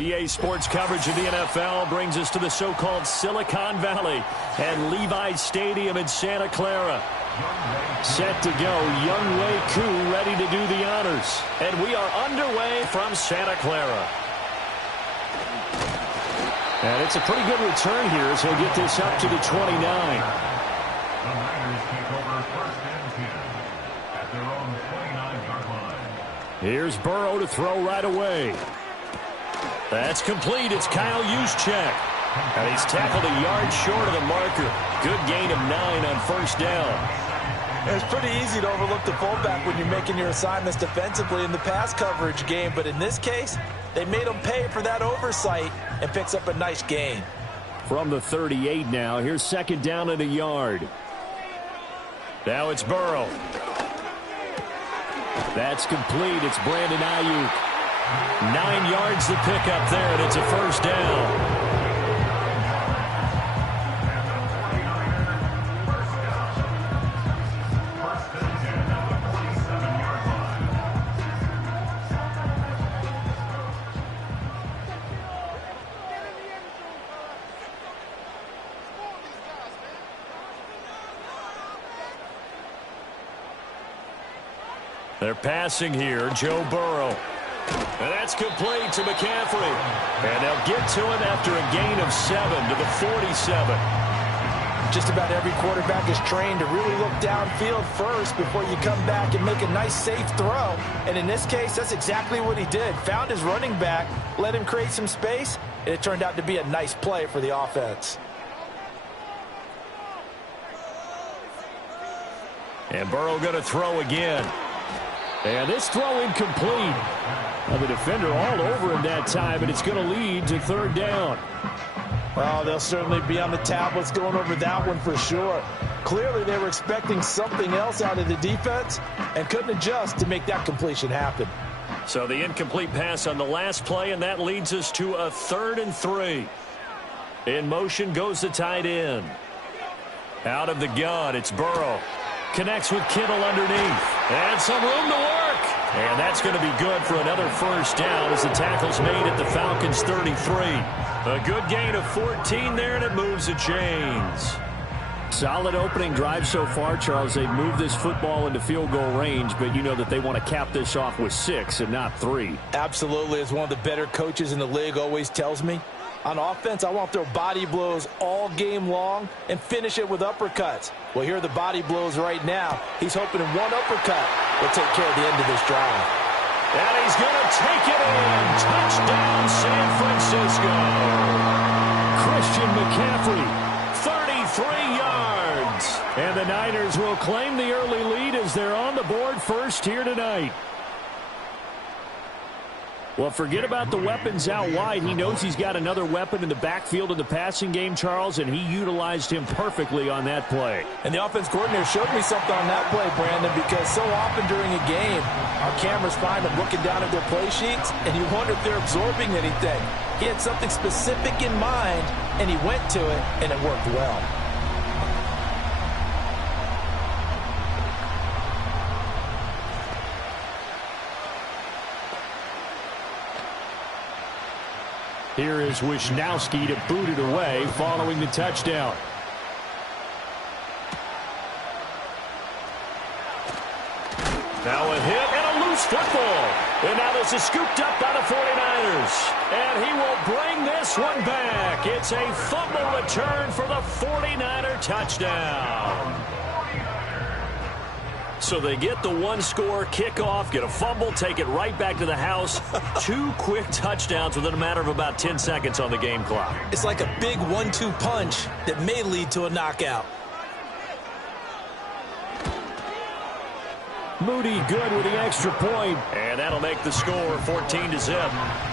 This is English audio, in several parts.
EA Sports coverage of the NFL brings us to the so-called Silicon Valley and Levi Stadium in Santa Clara. Set to go, Younghoe Koo ready to do the honors. And we are underway from Santa Clara. And it's a pretty good return here as he'll get this up to the 29. The Niners take over first and 10 at their own 29-yard line. Here's Burrow to throw right away. That's complete. It's Kyle Juszczyk. And he's tackled a yard short of the marker. Good gain of 9 on first down. It's pretty easy to overlook the fullback when you're making your assignments defensively in the pass coverage game. But in this case, they made him pay for that oversight and picks up a nice gain. From the 38 now, here's second down and a yard. Now it's Burrow. That's complete. It's Brandon Ayuk. 9 yards to pick up there, and it's a first down. They're passing here, Joe Burrow. And that's complete to McCaffrey. And they'll get to him after a gain of 7 to the 47. Just about every quarterback is trained to really look downfield first before you come back and make a nice, safe throw. And in this case, that's exactly what he did. Found his running back, let him create some space, and it turned out to be a nice play for the offense. And Burrow going to throw again. And this throw incomplete. Now the defender all over him that time, and it's going to lead to third down. Well, they'll certainly be on the tablets going over that one for sure. Clearly, they were expecting something else out of the defense and couldn't adjust to make that completion happen. So the incomplete pass on the last play, and that leads us to a 3rd and 3. In motion goes the tight end. Out of the gun, it's Burrow. Connects with Kittle underneath. And some room to work. And that's going to be good for another first down as the tackle's made at the Falcons' 33. A good gain of 14 there, and it moves the chains. Solid opening drive so far, Charles. They've moved this football into field goal range, but you know that they want to cap this off with 6 and not 3. Absolutely. As one of the better coaches in the league always tells me, on offense, I want to throw body blows all game long and finish it with uppercuts. Well, here are the body blows right now. He's hoping one uppercut will take care of the end of this drive. And he's going to take it in. Touchdown, San Francisco. Christian McCaffrey, 33 yards. And the Niners will claim the early lead as they're on the board first here tonight. Well, forget about the weapons out wide. He knows he's got another weapon in the backfield in the passing game, Charles, and he utilized him perfectly on that play. And the offense coordinator showed me something on that play, Brandon, because so often during a game, our cameras find them looking down at their play sheets, and you wonder if they're absorbing anything. He had something specific in mind, and he went to it, and it worked well. Here is Wisnowski to boot it away following the touchdown. Now a hit and a loose football. And now this is scooped up by the 49ers. And he will bring this one back. It's a fumble return for the 49er touchdown. So they get the one-score kickoff, get a fumble, take it right back to the house. 2 quick touchdowns within a matter of about 10 seconds on the game clock. It's like a big 1-2 punch that may lead to a knockout. Moody good with the extra point. And that'll make the score 14-0.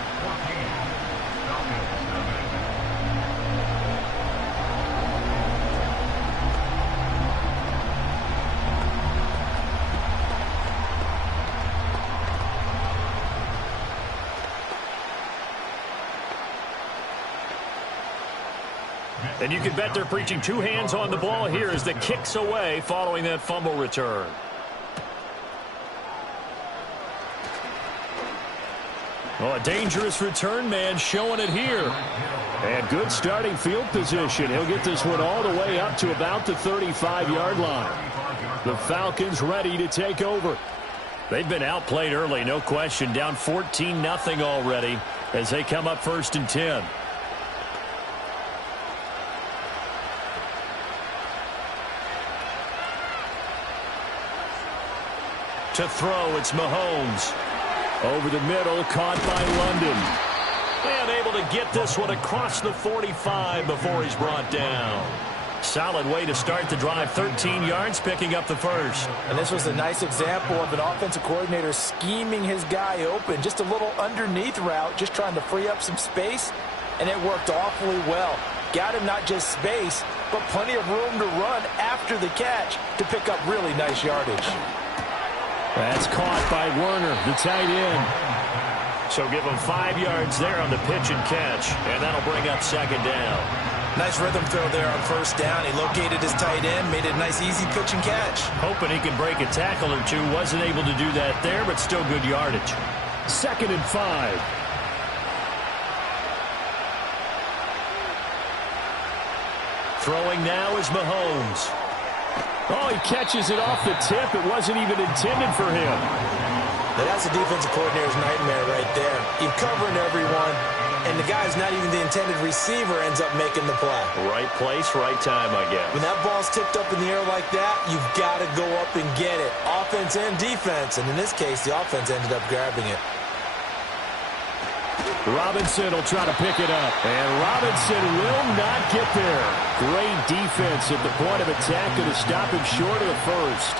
And you can bet they're preaching 2 hands on the ball here as the kick's away following that fumble return. Oh, a dangerous return man showing it here. And good starting field position. He'll get this one all the way up to about the 35-yard line. The Falcons ready to take over. They've been outplayed early, no question. Down 14-0 already as they come up 1st and 10. To throw, it's Mahomes. Over the middle, caught by London. And able to get this one across the 45 before he's brought down. Solid way to start the drive. 13 yards, picking up the first. And this was a nice example of an offensive coordinator scheming his guy open. Just a little underneath route, just trying to free up some space. And it worked awfully well. Got him not just space, but plenty of room to run after the catch to pick up really nice yardage. That's caught by Werner, the tight end. So give him 5 yards there on the pitch and catch, and that'll bring up 2nd down. Nice rhythm throw there on 1st down. He located his tight end, made it a nice easy pitch and catch. Hoping he can break a tackle or two. Wasn't able to do that there, but still good yardage. 2nd and 5. Throwing now is Mahomes. Oh, he catches it off the tip. It wasn't even intended for him. Now that's a defensive coordinator's nightmare right there. You're covering everyone, and the guy's not even the intended receiver ends up making the play. Right place, right time, I guess. When that ball's tipped up in the air like that, you've got to go up and get it. Offense and defense, and in this case, the offense ended up grabbing it. Robinson will try to pick it up. And Robinson will not get there. Great defense at the point of attack to stop him short of the first.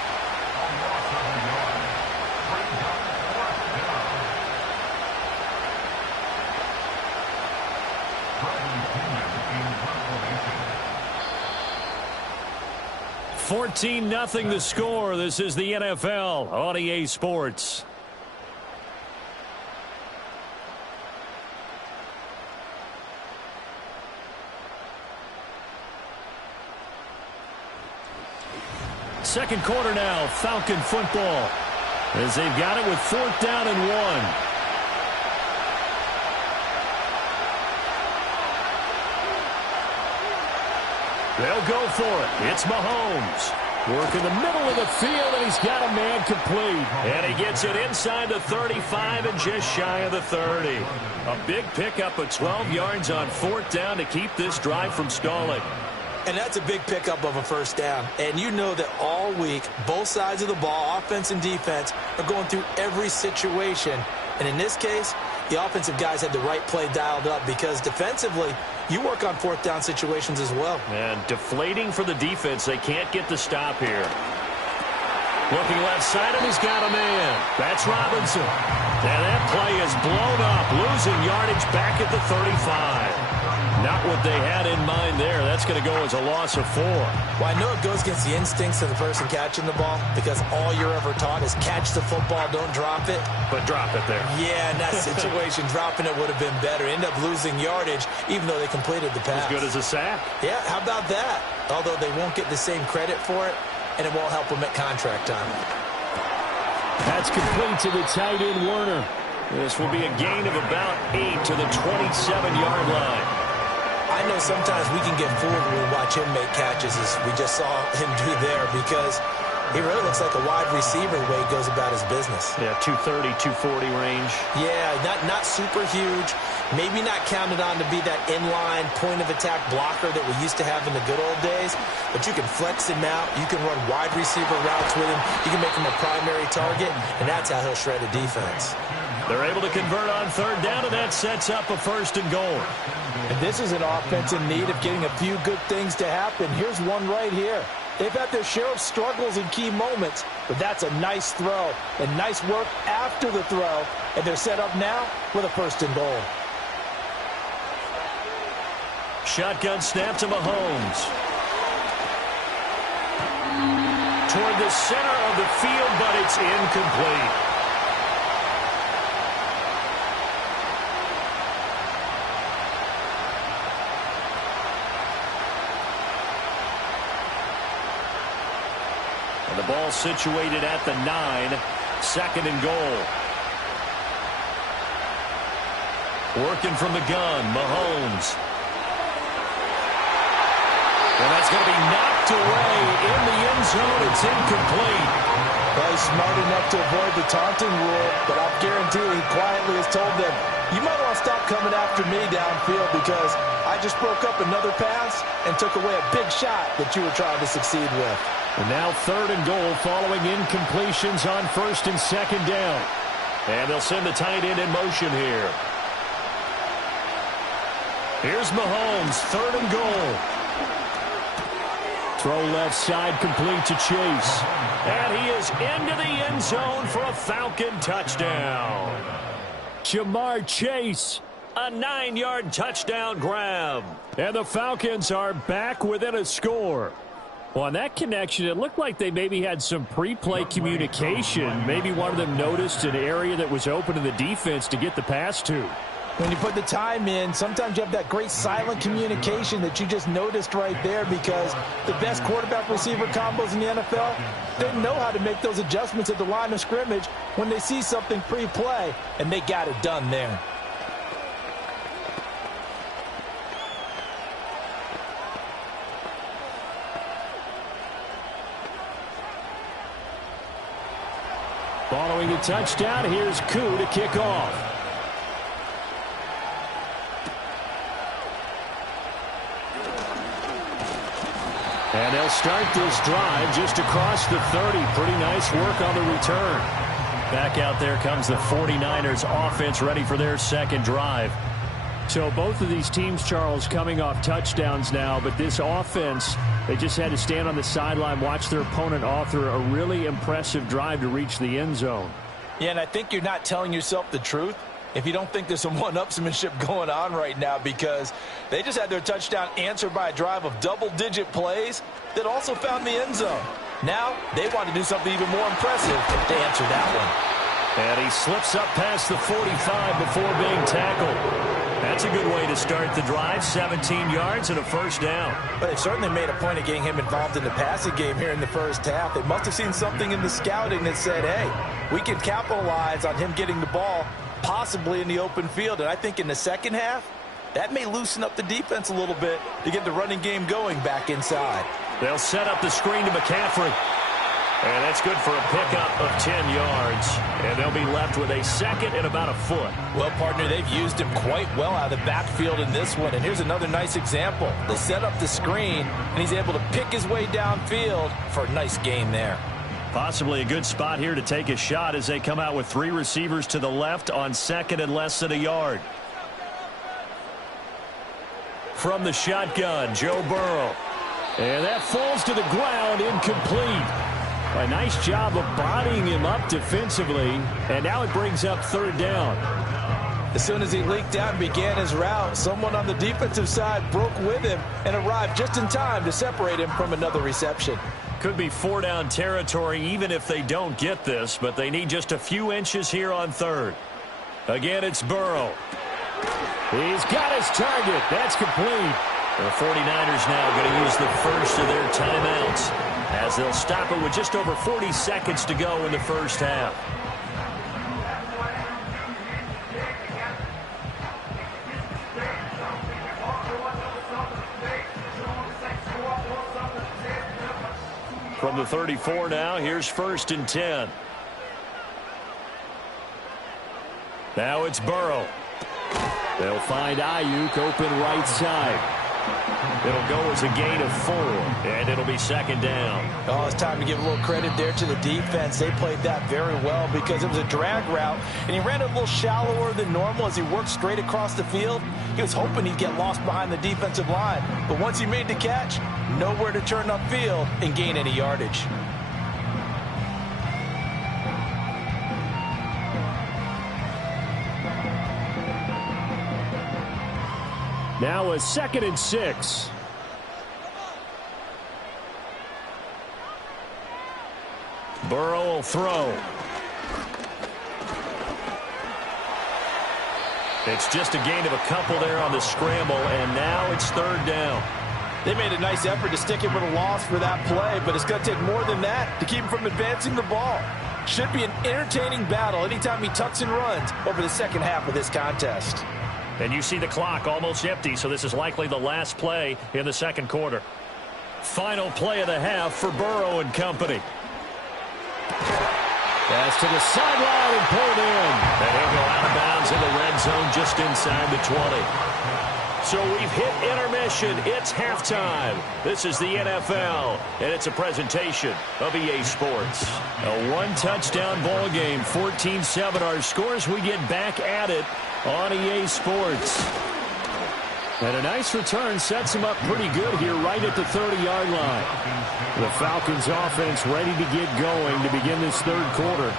$14-0 the score. This is the NFL on EA Sports. Second quarter now, Falcon football, as they've got it with 4th down and 1. They'll go for it. It's Mahomes. Work in the middle of the field, and he's got a man complete. And he gets it inside the 35 and just shy of the 30. A big pickup of 12 yards on 4th down to keep this drive from stalling. And that's a big pickup of a 1st down. And you know that all week, both sides of the ball, offense and defense, are going through every situation. And in this case, the offensive guys had the right play dialed up because defensively, you work on 4th down situations as well. And deflating for the defense. They can't get the stop here. Looking left side, and he's got a man. That's Robinson. And that play is blown up, losing yardage back at the 35. Not what they had in mind there. That's going to go as a loss of 4. Well, I know it goes against the instincts of the person catching the ball because all you're ever taught is catch the football, don't drop it. But drop it there. Yeah, in that situation, dropping it would have been better. End up losing yardage, even though they completed the pass. As good as a sack. Yeah, how about that? Although they won't get the same credit for it, and it won't help them at contract time. That's complete to the tight end, Werner. This will be a gain of about 8 to the 27-yard line. I know sometimes we can get fooled when we watch him make catches, as we just saw him do there, because he really looks like a wide receiver the way he goes about his business. Yeah, 230, 240 range. Yeah, not super huge. Maybe not counted on to be that inline point-of-attack blocker that we used to have in the good old days, but you can flex him out. You can run wide receiver routes with him. You can make him a primary target, and that's how he'll shred a defense. They're able to convert on 3rd down, and that sets up a 1st and goal. And this is an offense in need of getting a few good things to happen. Here's one right here. They've had their share of struggles in key moments, but that's a nice throw and nice work after the throw, and they're set up now with a 1st and goal. Shotgun snap to Mahomes. Toward the center of the field, but it's incomplete. And the ball situated at the 9, 2nd and goal. Working from the gun, Mahomes. And that's going to be knocked away in the end zone. It's incomplete. Well, he's smart enough to avoid the taunting rule, but I guarantee he quietly has told them, you might want to stop coming after me downfield because I just broke up another pass and took away a big shot that you were trying to succeed with. And now 3rd and goal following incompletions on 1st and 2nd down. And they'll send the tight end in motion here. Here's Mahomes, 3rd and goal. Throw left side complete to Chase. And he is into the end zone for a Falcon touchdown. Jamar Chase, a 9-yard touchdown grab. And the Falcons are back within a score. Well, on that connection, it looked like they maybe had some pre-play communication. Maybe one of them noticed an area that was open to the defense to get the pass to. When you put the time in, sometimes you have that great silent communication that you just noticed right there because the best quarterback-receiver combos in the NFL, they know how to make those adjustments at the line of scrimmage when they see something pre-play, and they got it done there. Following the touchdown, here's Koo to kick off. And they'll start this drive just across the 30. Pretty nice work on the return. Back out there comes the 49ers offense ready for their 2nd drive. So both of these teams, Charles, coming off touchdowns now, but this offense, they just had to stand on the sideline, watch their opponent author a really impressive drive to reach the end zone. Yeah, and I think you're not telling yourself the truth if you don't think there's some one-upsmanship going on right now because they just had their touchdown answered by a drive of double-digit plays that also found the end zone. Now they want to do something even more impressive to answer that one. And he slips up past the 45 before being tackled. That's a good way to start the drive, 17 yards and a 1st down. But they've certainly made a point of getting him involved in the passing game here in the 1st half. They must have seen something in the scouting that said, hey, we can capitalize on him getting the ball possibly in the open field. And I think in the 2nd half, that may loosen up the defense a little bit to get the running game going back inside. They'll set up the screen to McCaffrey. And that's good for a pickup of 10 yards. And they'll be left with a 2nd and about a foot. Well, partner, they've used him quite well out of the backfield in this one. And here's another nice example. They set up the screen, and he's able to pick his way downfield for a nice gain there. Possibly a good spot here to take a shot as they come out with 3 receivers to the left on 2nd and less than a yard. From the shotgun, Joe Burrow. And that falls to the ground, incomplete. A nice job of bodying him up defensively, and now it brings up 3rd down. As soon as he leaked out and began his route, someone on the defensive side broke with him and arrived just in time to separate him from another reception. Could be 4-down territory even if they don't get this, but they need just a few inches here on 3rd. Again, it's Burrow. He's got his target. That's complete. The 49ers now going to use the 1st of their timeouts as they'll stop it with just over 40 seconds to go in the 1st half. From the 34 now, here's 1st and 10. Now it's Burrow. They'll find Ayuk open right side. It'll go as a gain of 4, and it'll be 2nd down. Oh, it's time to give a little credit there to the defense. They played that very well because it was a drag route, and he ran a little shallower than normal as he worked straight across the field. He was hoping he'd get lost behind the defensive line, but once he made the catch, nowhere to turn upfield and gain any yardage. Now a 2nd and 6. Burrow will throw. It's just a gain of a couple there on the scramble, and now it's 3rd down. They made a nice effort to stick him with a loss for that play, but it's going to take more than that to keep him from advancing the ball. Should be an entertaining battle anytime he tucks and runs over the 2nd half of this contest. And you see the clock almost empty, so this is likely the last play in the second quarter. Final play of the half for Burrow and company. Pass to the sideline and pulled in. And he'll go out of bounds in the red zone just inside the 20. So we've hit intermission. It's halftime. This is the NFL, and it's a presentation of EA Sports. A one-touchdown ball game, 14-7 our scores. We get back at it on EA Sports. And a nice return sets him up pretty good here right at the 30-yard line. The Falcons offense ready to get going to begin this third quarter.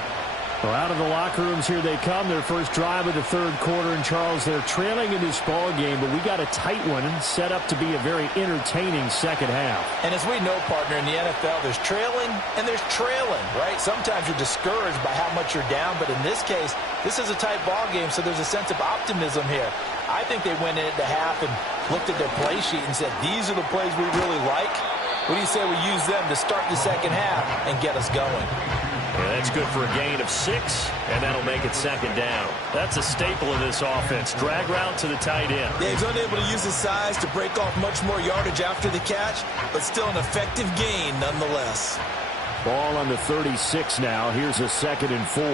Well, out of the locker rooms here they come, their first drive of the third quarter. And, Charles, they're trailing in this ball game, but we got a tight one set up to be a very entertaining second half. And as we know, partner, in the NFL, there's trailing and there's trailing, right? Sometimes you're discouraged by how much you're down, but in this case, this is a tight ball game, so there's a sense of optimism here. I think they went in at the half and looked at their play sheet and said, these are the plays we really like. What do you say we use them to start the second half and get us going? Yeah, that's good for a gain of 6, and that'll make it second down. That's a staple of this offense. Drag route to the tight end. Yeah, he's unable to use his size to break off much more yardage after the catch, but still an effective gain nonetheless. Ball on the 36 now. Here's a 2nd and 4.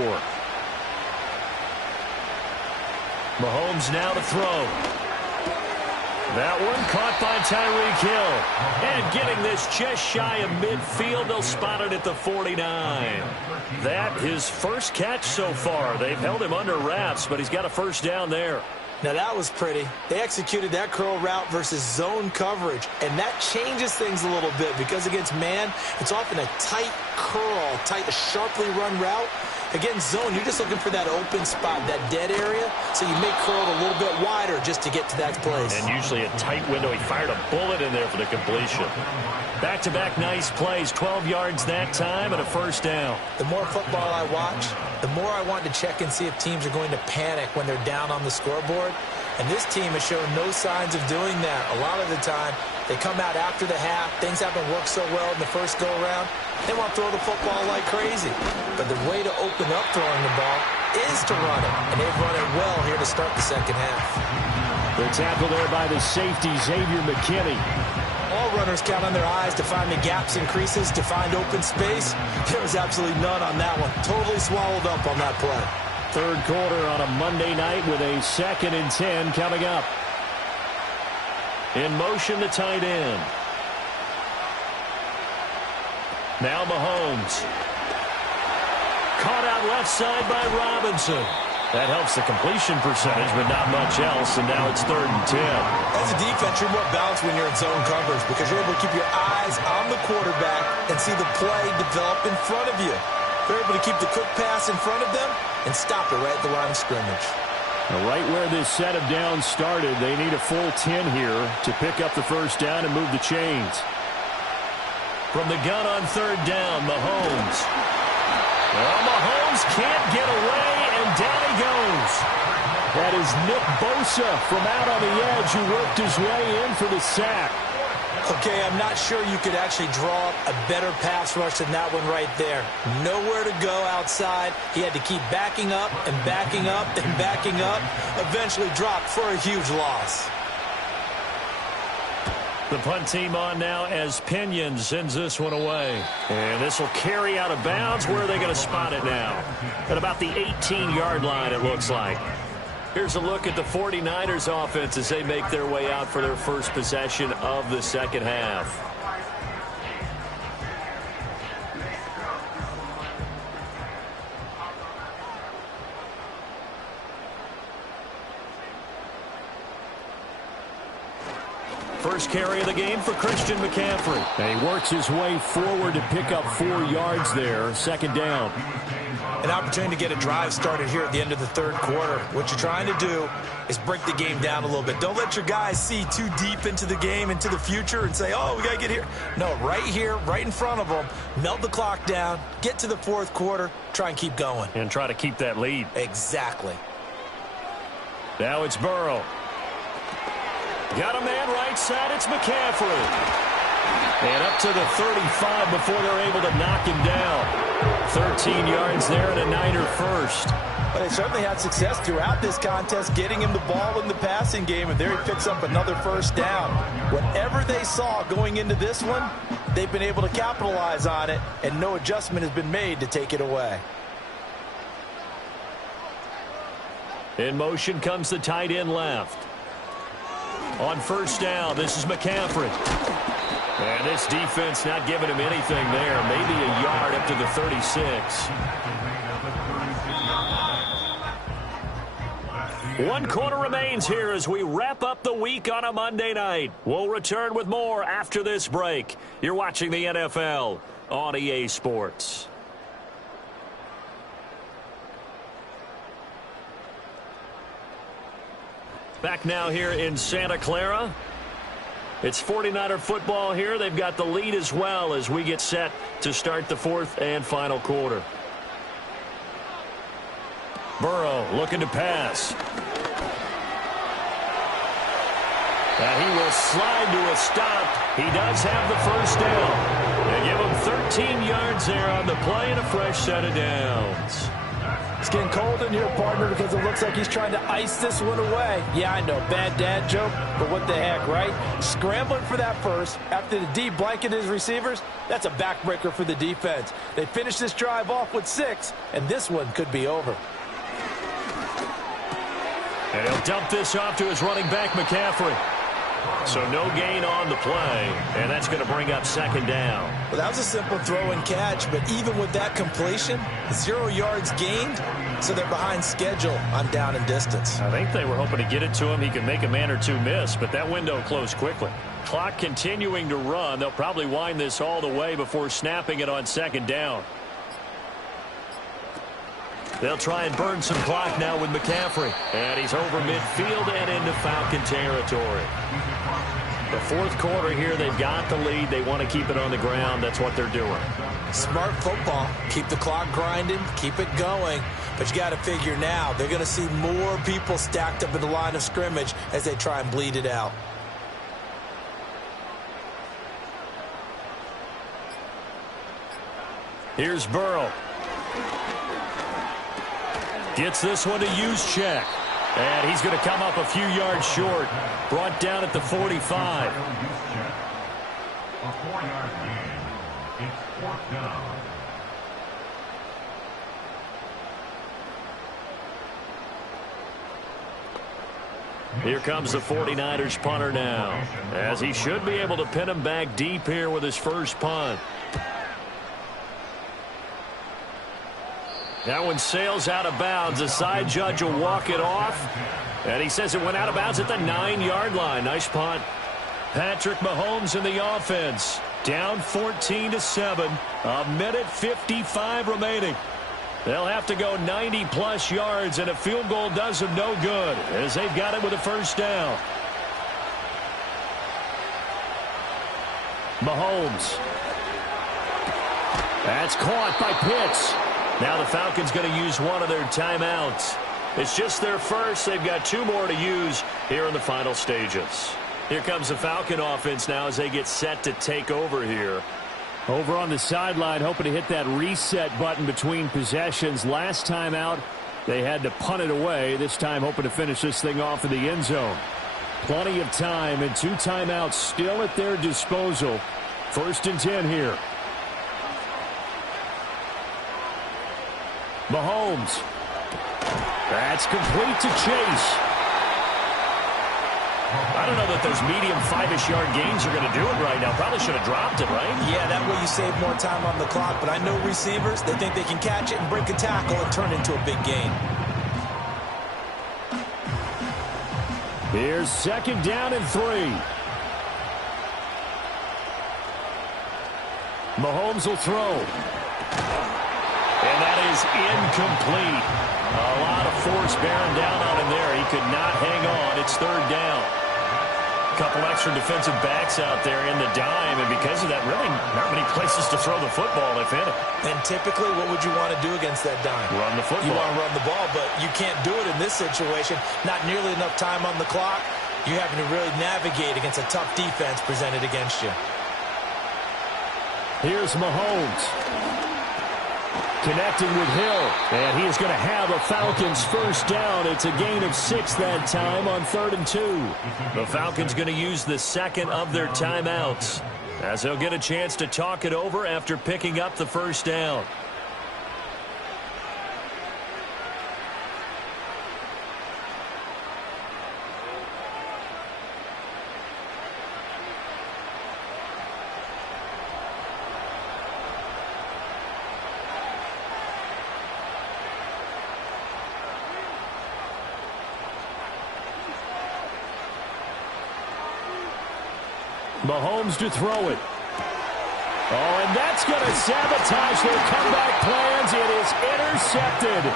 Mahomes now to throw. That one caught by Tyreek Hill. And getting this just shy of midfield, they'll spot it at the 49. That his first catch so far. They've held him under wraps, but he's got a first down there. Now that was pretty. They executed that curl route versus zone coverage, and that changes things a little bit because against man, it's often a tight curl, tight, sharply run route. Against zone, you're just looking for that open spot, that dead area, so you make curl a little bit wider just to get to that place. And usually a tight window. He fired a bullet in there for the completion. Back-to-back nice plays, 12 yards that time and a first down. The more football I watch, the more I want to check and see if teams are going to panic when they're down on the scoreboard. And this team has shown no signs of doing that. A lot of the time, they come out after the half. Things haven't worked so well in the first go-around. They want to throw the football like crazy. But the way to open up throwing the ball is to run it. And they've run it well here to start the second half. The tackle there by the safety, Xavier McKinney. All runners count on their eyes to find the gaps and creases, to find open space. There was absolutely none on that one. Totally swallowed up on that play. Third quarter on a Monday night with a 2nd and 10 coming up. In motion, the tight end. Now Mahomes. Caught out left side by Robinson. That helps the completion percentage, but not much else, and now it's 3rd and 10. As a defense, you're more balanced when you're in zone coverage because you're able to keep your eyes on the quarterback and see the play develop in front of you. They're able to keep the quick pass in front of them and stop it right at the line of scrimmage. Now, right where this set of downs started, they need a full 10 here to pick up the first down and move the chains. From the gun on 3rd down, Mahomes. Well, Mahomes can't get away, and down he goes. That is Nick Bosa from out on the edge who worked his way in for the sack. Okay, I'm not sure you could actually draw up a better pass rush than that one right there. Nowhere to go outside. He had to keep backing up and backing up and backing up. Eventually dropped for a huge loss. The punt team on now as Pinion sends this one away. And this will carry out of bounds. Where are they going to spot it now? At about the 18-yard line, it looks like. Here's a look at the 49ers offense as they make their way out for their first possession of the second half. First carry of the game for Christian McCaffrey. And he works his way forward to pick up 4 yards there. 2nd down. An opportunity to get a drive started here at the end of the third quarter. What you're trying to do is break the game down a little bit. Don't let your guys see too deep into the game, into the future, and say, oh, we got to get here. No, right here, right in front of them, melt the clock down, get to the fourth quarter, try and keep going. And try to keep that lead. Exactly. Now it's Burrow. Got a man right side, it's McCaffrey. And up to the 35 before they're able to knock him down. 13 yards there and a Niner first. But they certainly had success throughout this contest, getting him the ball in the passing game, and there he picks up another first down. Whatever they saw going into this one, they've been able to capitalize on it, and no adjustment has been made to take it away. In motion comes the tight end left. On first down, this is McCaffrey. And this defense not giving him anything there. Maybe a yard up to the 36. 1 quarter remains here as we wrap up the week on a Monday night. We'll return with more after this break. You're watching the NFL on EA Sports. Back now here in Santa Clara. It's 49er football here. They've got the lead as well as we get set to start the fourth and final quarter. Burrow looking to pass. And he will slide to a stop. He does have the first down. They give him 13 yards there on the play and a fresh set of downs. It's getting cold in here, partner, because it looks like he's trying to ice this one away. Yeah, I know, bad dad joke, but what the heck, right? Scrambling for that first after the D blanketed his receivers, that's a backbreaker for the defense. They finish this drive off with 6, and this one could be over. And he'll dump this off to his running back, McCaffrey. So no gain on the play, and that's going to bring up second down. Well, that was a simple throw and catch, but even with that completion, 0 yards gained, so they're behind schedule on down and distance. I think they were hoping to get it to him. He could make a man or two miss, but that window closed quickly. Clock continuing to run. They'll probably wind this all the way before snapping it on second down. They'll try and burn some clock now with McCaffrey. And he's over midfield and into Falcon territory. The fourth quarter here, they've got the lead. They want to keep it on the ground. That's what they're doing. Smart football. Keep the clock grinding. Keep it going. But you got to figure now, they're going to see more people stacked up in the line of scrimmage as they try and bleed it out. Here's Burrow. Gets this one to Juszczyk. And he's going to come up a few yards short. Brought down at the 45. A 4-yard gain. It's 4th down. Here comes the 49ers punter now, as he should be able to pin him back deep here with his first punt. That one sails out of bounds. The side judge will walk it off. And he says it went out of bounds at the 9-yard line. Nice punt. Patrick Mahomes in the offense. Down 14-7. A minute 55 remaining. They'll have to go 90-plus yards, and a field goal does them no good as they've got it with a first down. Mahomes. That's caught by Pitts. Now the Falcons going to use one of their timeouts. It's just their first. They've got 2 more to use here in the final stages. Here comes the Falcon offense now as they get set to take over here. Over on the sideline, hoping to hit that reset button between possessions. Last time out, they had to punt it away. This time hoping to finish this thing off in the end zone. Plenty of time and 2 timeouts still at their disposal. 1st and 10 here. Mahomes. That's complete to Chase. I don't know that those medium 5-ish yard gains are going to do it right now. Probably should have dropped it, right? Yeah, that way you save more time on the clock. But I know receivers, they think they can catch it and break a tackle and turn it into a big gain. Here's 2nd down and 3. Mahomes will throw. And that is incomplete. A lot of force bearing down on him there. He could not hang on. It's 3rd down. A couple extra defensive backs out there in the dime, and because of that, really not many places to throw the football, if any. And typically, what would you want to do against that dime? Run the football. You want to run the ball, but you can't do it in this situation. Not nearly enough time on the clock. You're having to really navigate against a tough defense presented against you. Here's Mahomes. Connecting with Hill, and he is going to have a Falcons first down. It's a gain of 6 that time on 3rd and 2. The Falcons going to use the second of their timeouts, as they'll get a chance to talk it over after picking up the first down. Mahomes to throw it. Oh, and that's going to sabotage their comeback plans. It is intercepted.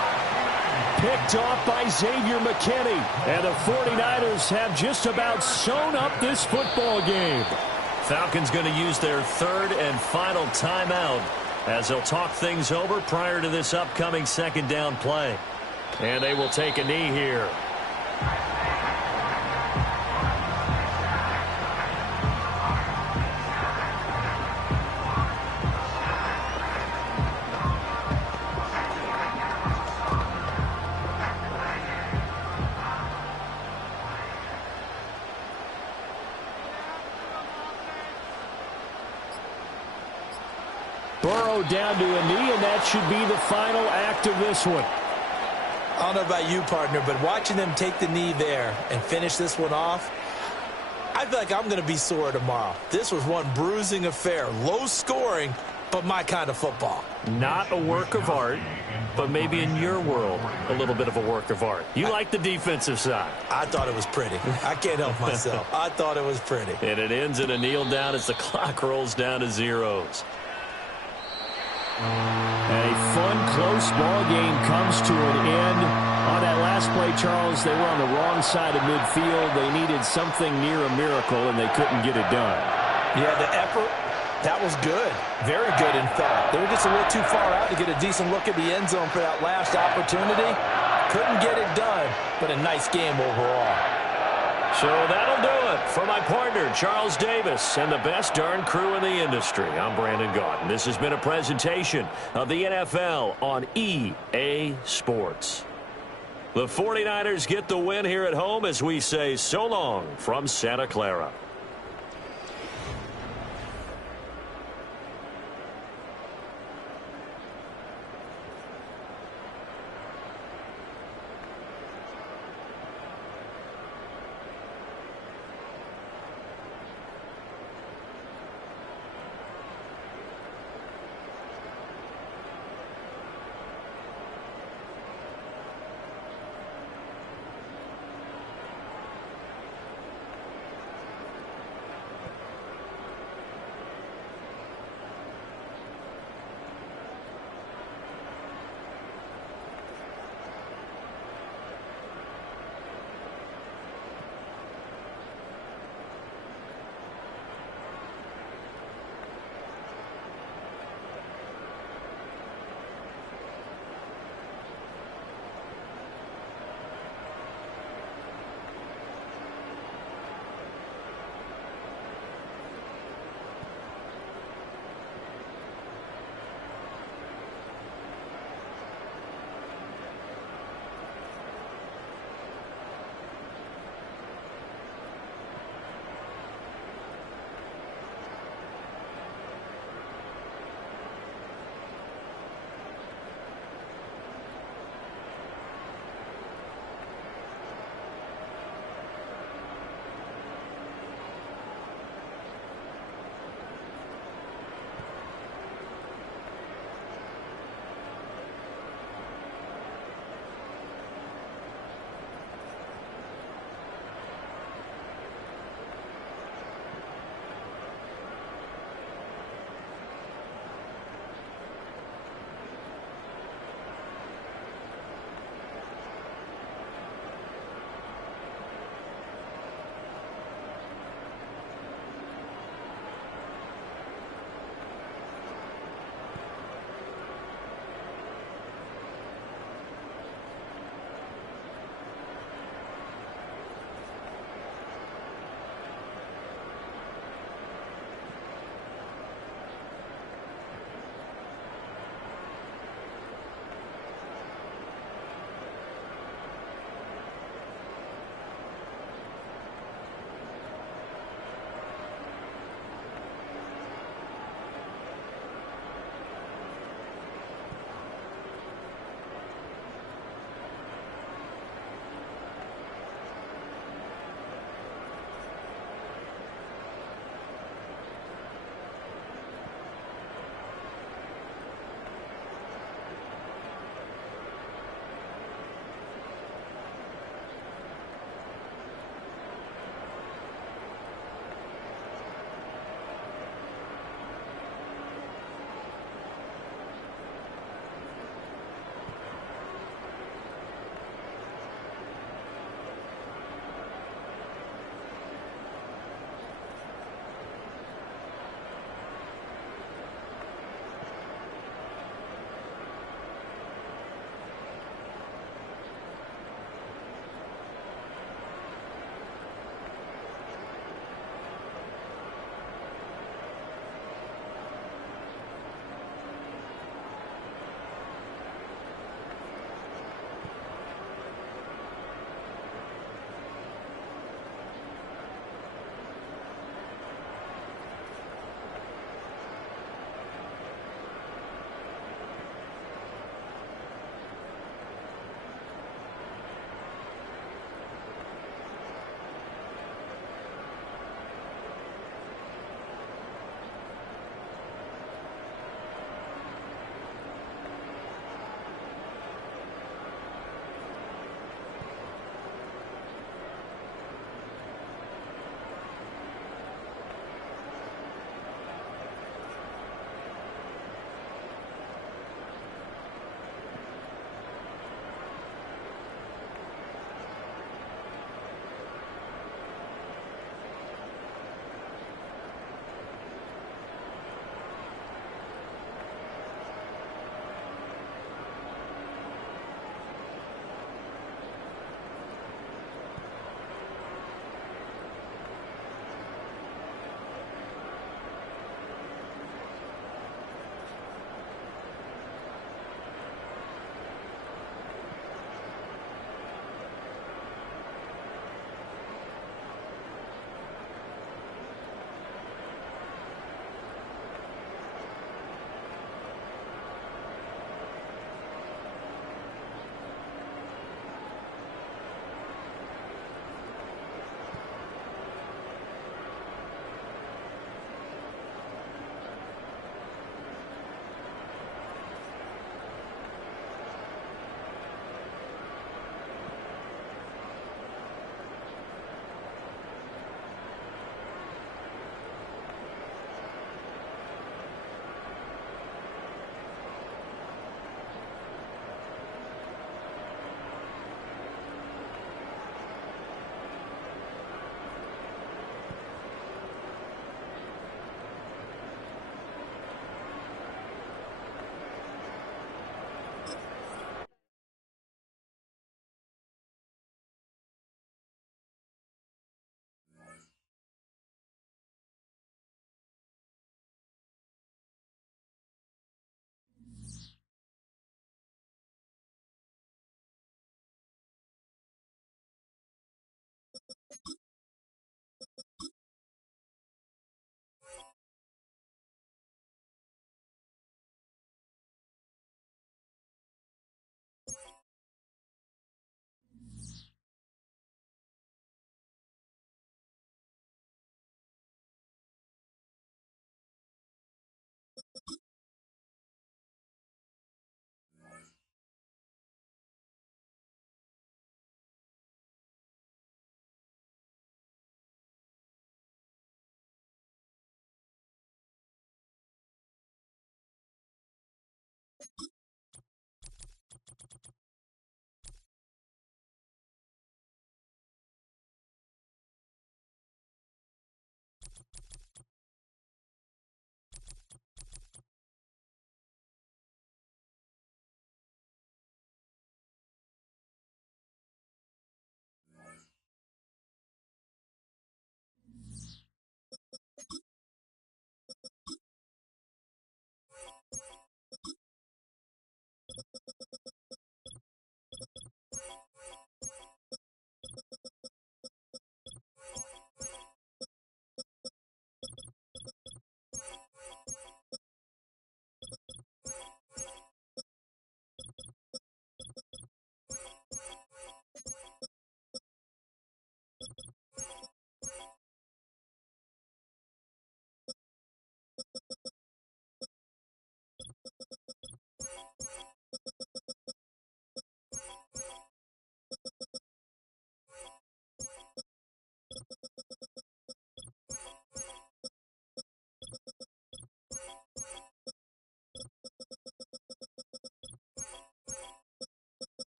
Picked off by Xavier McKinney. And the 49ers have just about sewn up this football game. Falcons going to use their 3rd and final timeout as they'll talk things over prior to this upcoming 2nd down play. And they will take a knee here. Burrow down to a knee, and that should be the final act of this one. I don't know about you, partner, but watching them take the knee there and finish this one off, I feel like I'm going to be sore tomorrow. This was one bruising affair. Low scoring, but my kind of football. Not a work of art, but maybe in your world, a little bit of a work of art. You like the defensive side. I thought it was pretty. I can't help myself. I thought it was pretty. And it ends in a kneel down as the clock rolls down to zeros. And a fun, close ball game comes to an end. On that last play, Charles, they were on the wrong side of midfield. They needed something near a miracle, and they couldn't get it done. Yeah, the effort, that was good. Very good, in fact. They were just a little too far out to get a decent look at the end zone for that last opportunity. Couldn't get it done, but a nice game overall. So that'll do it for my partner, Charles Davis, and the best darn crew in the industry. I'm Brandon Gaudin. This has been a presentation of the NFL on EA Sports. The 49ers get the win here at home as we say so long from Santa Clara.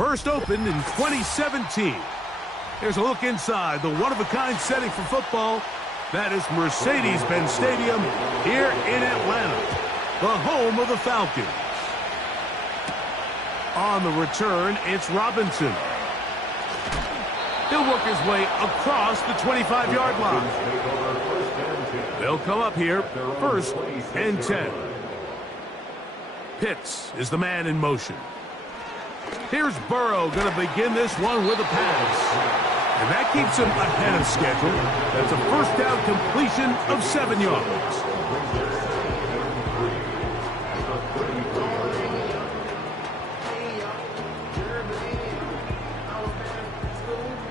First opened in 2017. Here's a look inside the one-of-a-kind setting for football. That is Mercedes-Benz Stadium here in Atlanta, the home of the Falcons. On the return, it's Robinson. He'll work his way across the 25-yard line. They'll come up here, 1st and 10. Pitts is the man in motion. Here's Burrow going to begin this one with a pass. And that keeps him ahead of schedule. That's a first down completion of 7 yards.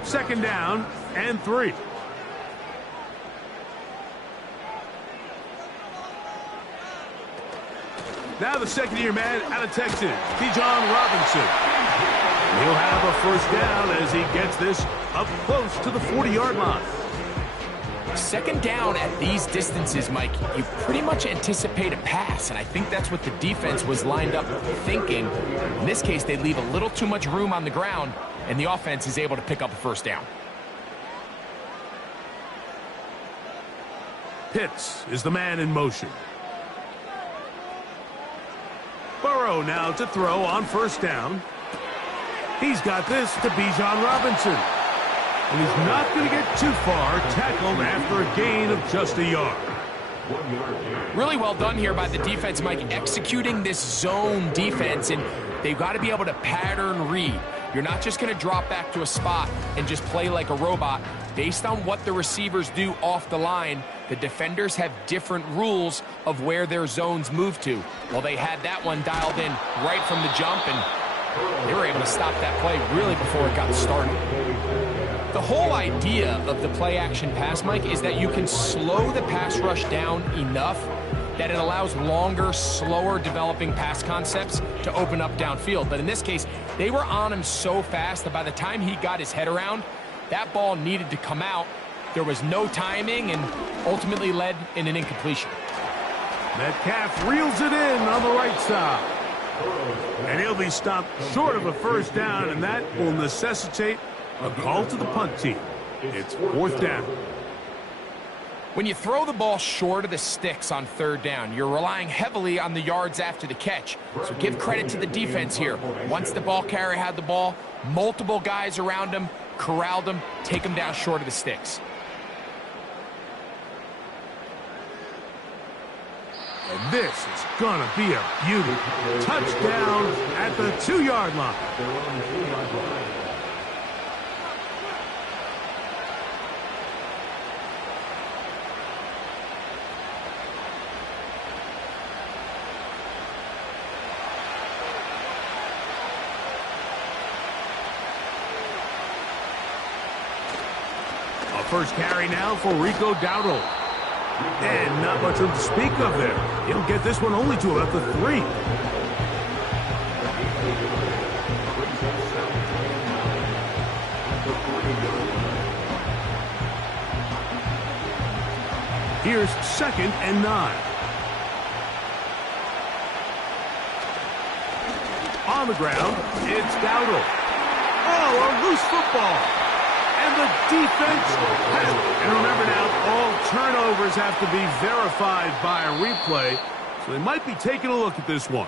Second down and 3. Now the second-year man out of Texas, Bijan Robinson. He'll have a first down as he gets this up close to the 40-yard line. Second down at these distances, Mike, you pretty much anticipate a pass, and I think that's what the defense was lined up thinking. In this case, they leave a little too much room on the ground, and the offense is able to pick up a first down. Pitts is the man in motion. Burrow now to throw on first down. He's got this to Bijan Robinson. And he's not going to get too far, tackled after a gain of just a yard. Really well done here by the defense, Mike, executing this zone defense, and they've got to be able to pattern read. You're not just going to drop back to a spot and just play like a robot. Based on what the receivers do off the line, the defenders have different rules of where their zones move to. Well, they had that one dialed in right from the jump, and they were able to stop that play really before it got started. The whole idea of the play-action pass, Mike, is that you can slow the pass rush down enough that it allows longer, slower developing pass concepts to open up downfield. But in this case, they were on him so fast that by the time he got his head around, that ball needed to come out. There was no timing and ultimately led in an incompletion. Metcalf reels it in on the right side. And he'll be stopped short of a first down, and that will necessitate a call to the punt team. It's 4th down. When you throw the ball short of the sticks on 3rd down, you're relying heavily on the yards after the catch. So give credit to the defense here. Once the ball carrier had the ball, multiple guys around him, corralled him, take him down short of the sticks. And this is going to be a beauty. Touchdown at the 2-yard line. A first carry now for Rico Dowdle. And not much room to speak of there. He'll get this one only to about the 3. Here's 2nd and 9. On the ground, it's Dowdle. Oh, a loose football. And the defense has it. And remember now, all turnovers have to be verified by a replay, so they might be taking a look at this one.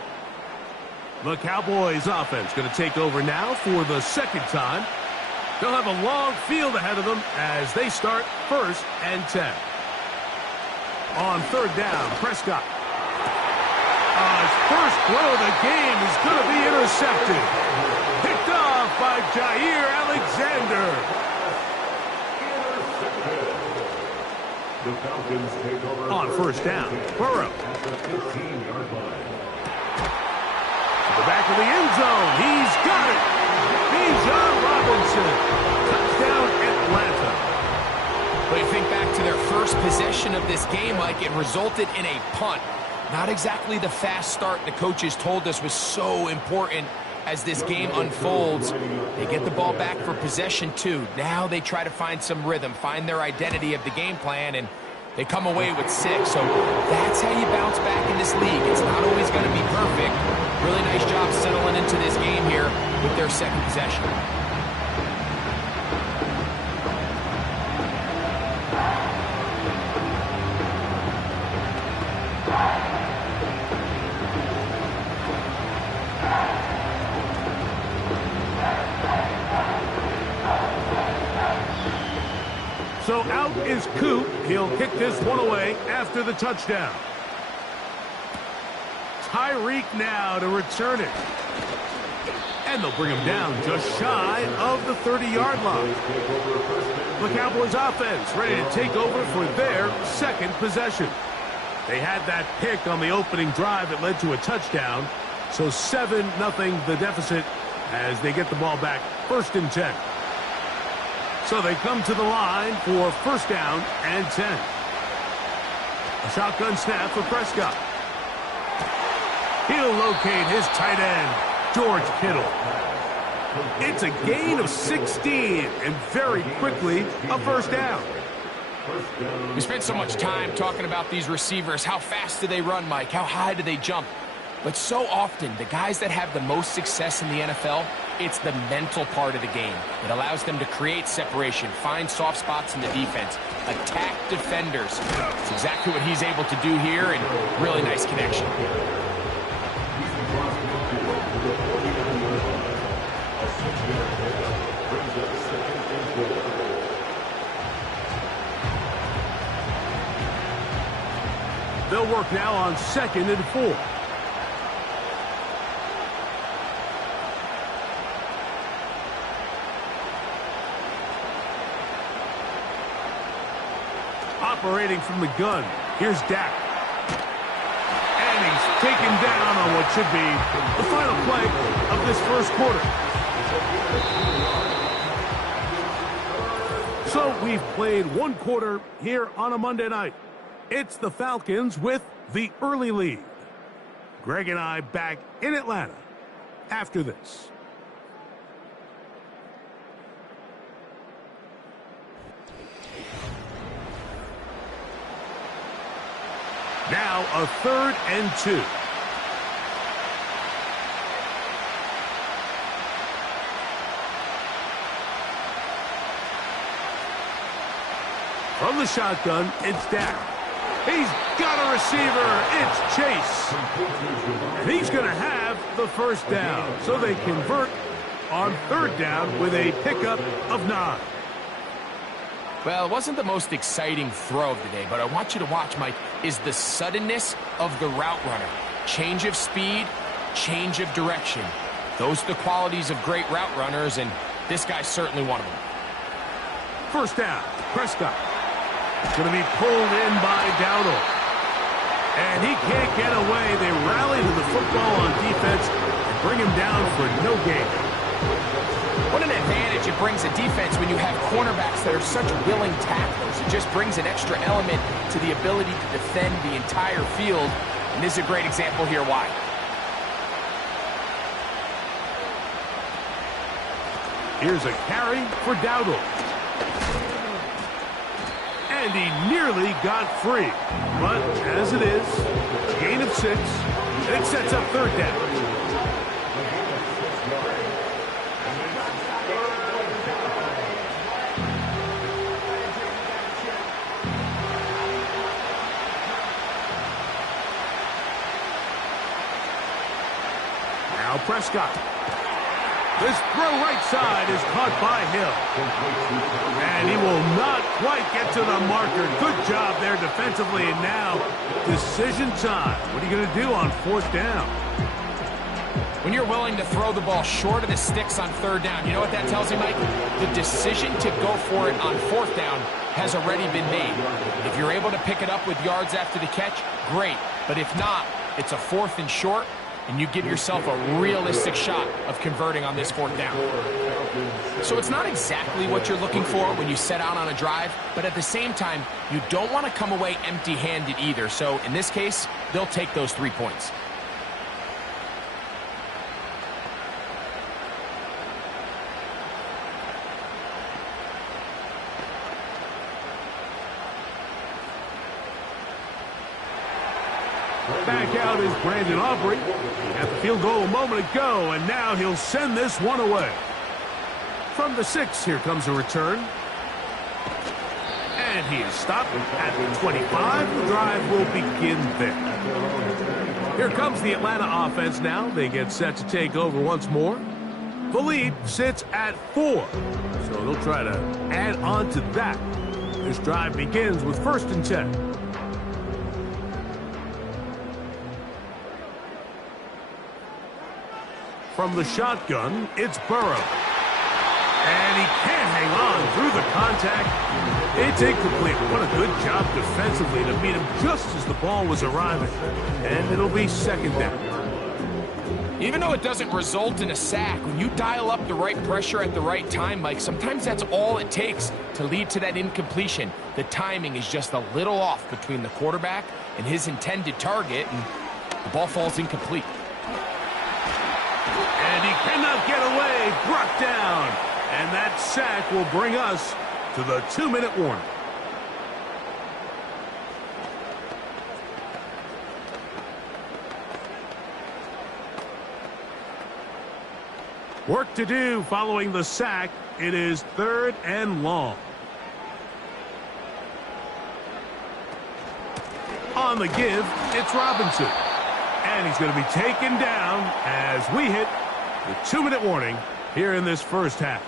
The Cowboys offense going to take over now for the 2nd time. They'll have a long field ahead of them as they start 1st and 10. On 3rd down, Prescott. His first throw of the game is going to be intercepted. Picked off by Jair Alexander. On 1st down, Burrow. To the back of the end zone. He's got it. Bijan Robinson. Touchdown, Atlanta. But you think back to their first possession of this game, Mike, it resulted in a punt. Not exactly the fast start the coaches told us was so important as this game unfolds. They get the ball back for possession 2. Now they try to find some rhythm, find their identity of the game plan, and they come away with 6. So that's how you bounce back in this league. It's not always going to be perfect, Really nice job settling into this game here with their second possession. So out is Coop. He'll kick this one away after the touchdown. Tyreek now to return it. And they'll bring him down just shy of the 30-yard line. The Cowboys offense ready to take over for their second possession. They had that pick on the opening drive that led to a touchdown. So 7-0 the deficit as they get the ball back, 1st and 10. So they come to the line for 1st down and 10. A shotgun snap for Prescott. He'll locate his tight end, George Kittle. It's a gain of 16, and very quickly, a 1st down. We spent so much time talking about these receivers. How fast do they run, Mike? How high do they jump? But so often, the guys that have the most success in the NFL, it's the mental part of the game. It allows them to create separation, find soft spots in the defense, attack defenders. It's exactly what he's able to do here, and really nice connection. They'll work now on 2nd and 4. Operating from the gun, here's Dak. And he's taken down on what should be the final play of this 1st quarter. So we've played 1 quarter here on a Monday night. It's the Falcons with the early lead. Greg and I back in Atlanta after this. Now a 3rd and 2. From the shotgun, it's Dak. He's got a receiver. It's Chase. And he's going to have the 1st down. So they convert on 3rd down with a pickup of 9. Well, it wasn't the most exciting throw of the day, but I want you to watch, Mike, is the suddenness of the route runner. Change of speed, change of direction. Those are the qualities of great route runners, and this guy's certainly one of them. 1st down, Prescott. It's going to be pulled in by Dowdle. And he can't get away. They rally to the football on defense and bring him down for no gain. What an advantage it brings a defense when you have cornerbacks that are such willing tacklers. It just brings an extra element to the ability to defend the entire field. And this is a great example here why. Here's a carry for Dowdle. And he nearly got free. But as it is, gain of 6. And it sets up 3rd down. Now Prescott. This throw right side is caught by Hill. And he will not quite get to the marker. Good job there defensively. And now, decision time. What are you going to do on 4th down? When you're willing to throw the ball short of the sticks on 3rd down, you know what that tells me, Mike? The decision to go for it on 4th down has already been made. If you're able to pick it up with yards after the catch, great. But if not, it's a 4th and short, and you give yourself a realistic shot of converting on this 4th down. So it's not exactly what you're looking for when you set out on a drive, but at the same time, you don't want to come away empty-handed either. So in this case, they'll take those 3 points. Back out is Brandon Aubrey. At the field goal a moment ago, and now he'll send this one away. From the 6, here comes a return. And he is stopped at the 25. The drive will begin there. Here comes the Atlanta offense now. They get set to take over once more. The lead sits at 4, so they'll try to add on to that. This drive begins with 1st and 10. From the shotgun, it's Burrow. And he can't hang on through the contact. It's incomplete. What a good job defensively to meet him just as the ball was arriving. And it'll be 2nd down. Even though it doesn't result in a sack, when you dial up the right pressure at the right time, Mike, sometimes that's all it takes to lead to that incompletion. The timing is just a little off between the quarterback and his intended target, and the ball falls incomplete. And he cannot get away, brought down. And that sack will bring us to the 2-minute warning. Work to do following the sack. It is 3rd and long. On the give, it's Robinson. And he's going to be taken down as we hit the 2-minute warning here in this first half.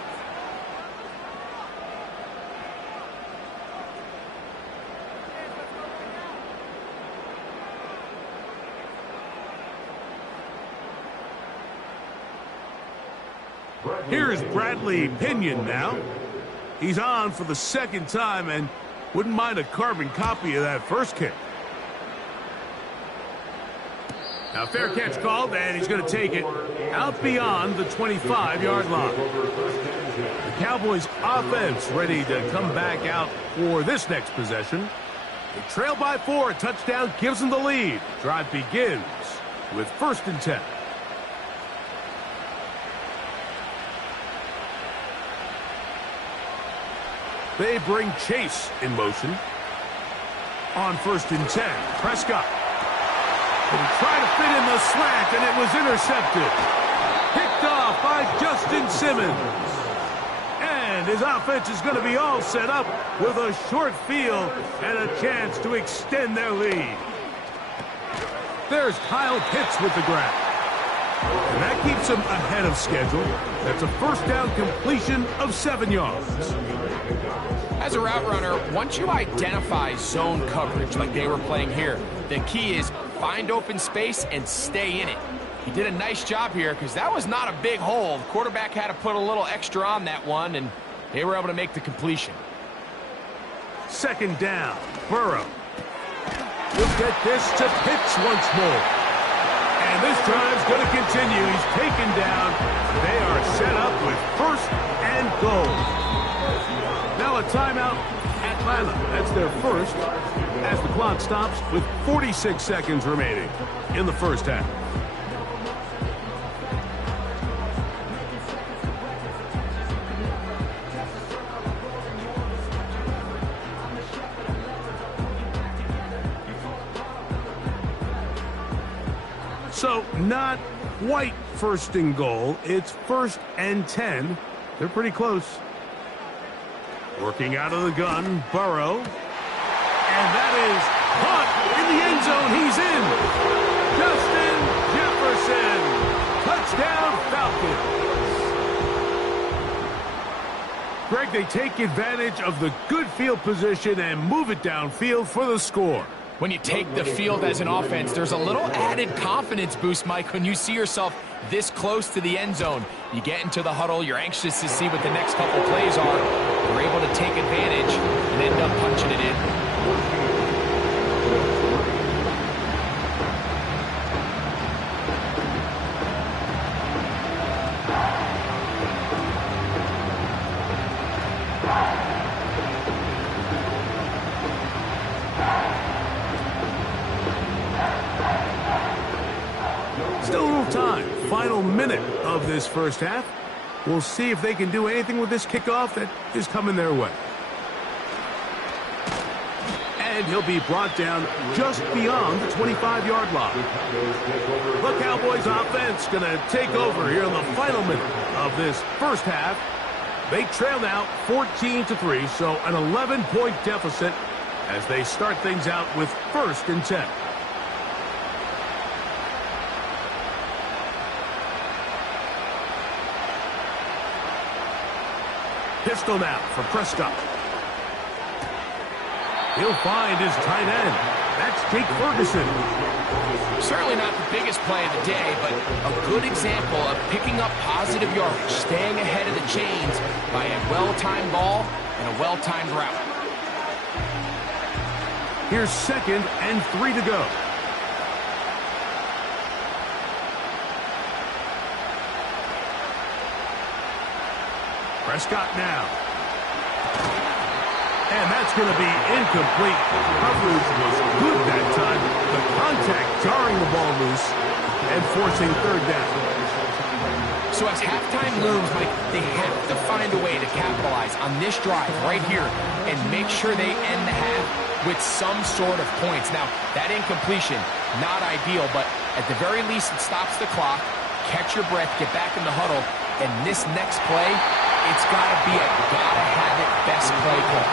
Here's Bradley Pinion now. He's on for the 2nd time and wouldn't mind a carbon copy of that first kick. Now fair catch called, and he's going to take it out beyond the 25-yard line. The Cowboys offense ready to come back out for this next possession. They trail by 4. A touchdown gives them the lead. Drive begins with 1st and 10. They bring Chase in motion. On 1st and 10, Prescott. And he tried to fit in the slant, and it was intercepted. Picked off by Justin Simmons. And his offense is going to be all set up with a short field and a chance to extend their lead. There's Kyle Pitts with the grab. And that keeps him ahead of schedule. That's a 1st down completion of 7 yards. As a route runner, once you identify zone coverage like they were playing here, the key is find open space and stay in it. He did a nice job here because that was not a big hole. The quarterback had to put a little extra on that one, and they were able to make the completion. 2nd down, Burrow. We'll get this to Pitts once more. And this drive's going to continue. He's taken down. They are set up with 1st and goal. Now a timeout, Atlanta. That's their first as the clock stops with 46 seconds remaining in the first half. So not quite 1st and goal. It's 1st and 10. They're pretty close. Working out of the gun, Burrow. And that is caught in the end zone. He's in. Justin Jefferson. Touchdown, Falcons. Greg, they take advantage of the good field position and move it downfield for the score. When you take the field as an offense, there's a little added confidence boost, Mike, when you see yourself this close to the end zone. You get into the huddle, you're anxious to see what the next couple plays are. You're able to take advantage and end up punching it in. Still a little time. Final minute of this first half. We'll see if they can do anything with this kickoff that is coming their way. and he'll be brought down just beyond the 25-yard line. The Cowboys offense going to take over here in the final minute of this first half. They trail now 14-3, so an 11-point deficit as they start things out with 1st and 10. Pistol now for Prescott. He'll find his tight end. That's Jake Ferguson. Certainly not the biggest play of the day, but a good example of picking up positive yardage, staying ahead of the chains by a well-timed ball and a well-timed route. Here's 2nd and 3 to go. Prescott now. And that's going to be incomplete. Coverage was good that time. The contact jarring the ball loose and forcing 3rd down. So as halftime looms, Mike, they have to find a way to capitalize on this drive right here and make sure they end the half with some sort of points. Now, that incompletion, not ideal, but at the very least it stops the clock. Catch your breath, get back in the huddle, and this next play, it's got to be a gotta-have-it best play call.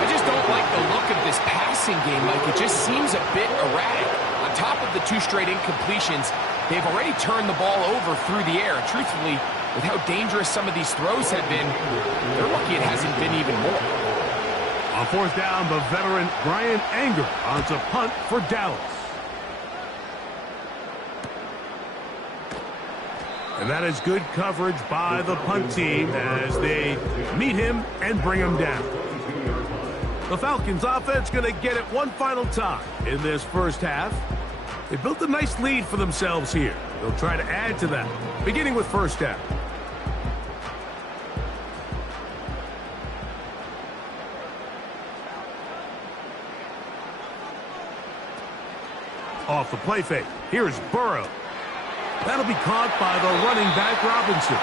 I just don't like the look of this passing game, Mike. It just seems a bit erratic. On top of the 2 straight incompletions, they've already turned the ball over through the air. Truthfully, with how dangerous some of these throws have been, they're lucky it hasn't been even more. On 4th down, the veteran Brian Anger on to punt for Dallas. And that is good coverage by the punt team as they meet him and bring him down. The Falcons offense going to get it one final time in this first half. They built a nice lead for themselves here. They'll try to add to that, beginning with 1st down. Off the play fake. Here's Burrow. That'll be caught by the running back, Robinson.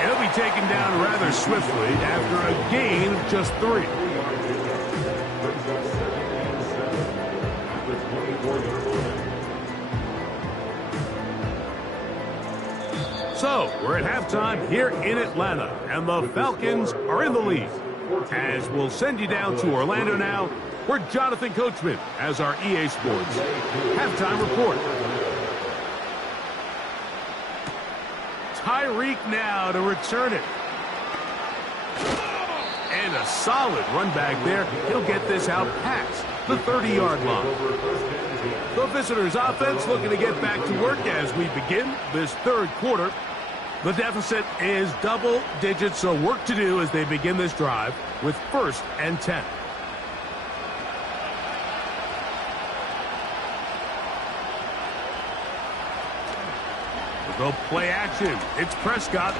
He'll be taken down rather swiftly after a gain of just 3. So, we're at halftime here in Atlanta, and the Falcons are in the lead. As we'll send you down to Orlando now, where Jonathan Coachman has our EA Sports halftime report. Tyreek now to return it. And a solid run back there. He'll get this out past the 30-yard line. The visitors' offense looking to get back to work as we begin this 3rd quarter. The deficit is double digits, so work to do as they begin this drive with 1st and 10. Go play action. It's Prescott.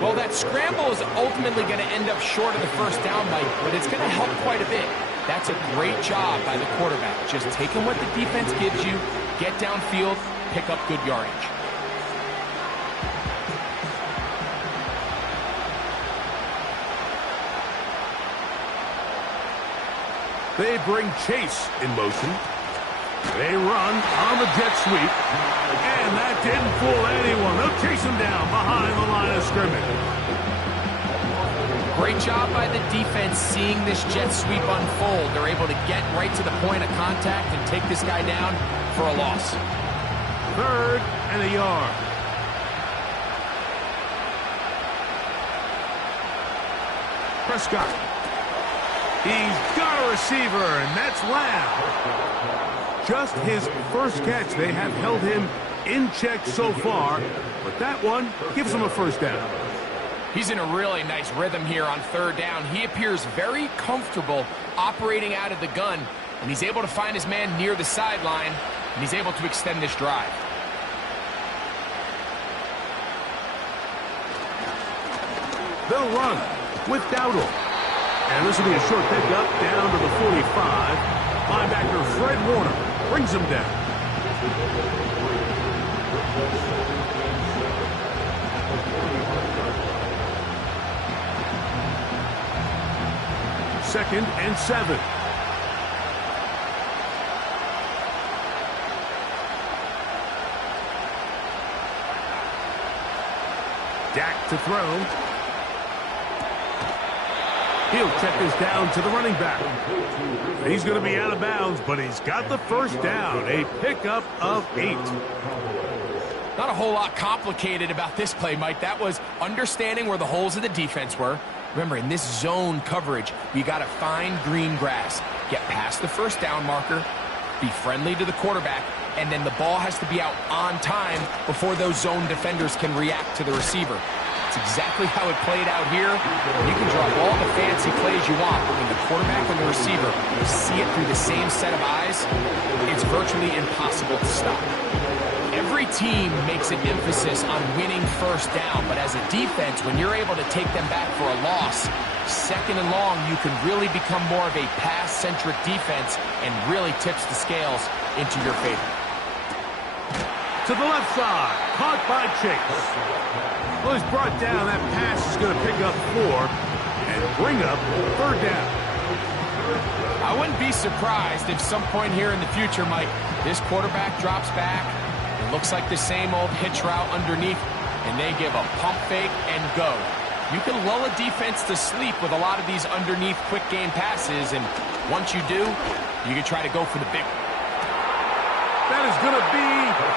Well, that scramble is ultimately going to end up short of the 1st down, Mike, but it's going to help quite a bit. That's a great job by the quarterback. Just taking what the defense gives you, get downfield, pick up good yardage. They bring Chase in motion. They run on the jet sweep. And that didn't fool anyone. They'll chase him down behind the line of scrimmage. Great job by the defense seeing this jet sweep unfold. They're able to get right to the point of contact and take this guy down for a loss. 3rd and a yard. Prescott. He's got a receiver, and that's Lamb. Just his 1st catch. They have held him in check so far, but that one gives him a 1st down. He's in a really nice rhythm here on 3rd down. He appears very comfortable operating out of the gun, and he's able to find his man near the sideline, and he's able to extend this drive. They'll run with Dowdle. And this will be a short pickup down to the 45. Linebacker Fred Warner brings him down. 2nd and 7. Dak to throw. He'll check this down to the running back. He's going to be out of bounds, but he's got the first down. A pickup of 8. Not a whole lot complicated about this play, Mike. That was understanding where the holes of the defense were. Remember, in this zone coverage, you got to find green grass. Get past the first down marker, be friendly to the quarterback, and then the ball has to be out on time before those zone defenders can react to the receiver. It's exactly how it played out here. You can draw all the fancy plays you want, but when the quarterback and the receiver see it through the same set of eyes, it's virtually impossible to stop. Every team makes an emphasis on winning first down, but as a defense, when you're able to take them back for a loss, 2nd and long, you can really become more of a pass-centric defense and really tips the scales into your favor. To the left side, caught by Chase. Well, he's brought down. That pass is going to pick up 4 and bring up 3rd down. I wouldn't be surprised if some point here in the future, Mike, this quarterback drops back. It looks like the same old hitch route underneath, and they give a pump fake and go. You can lull a defense to sleep with a lot of these underneath quick game passes, and once you do, you can try to go for the big one. That is going to be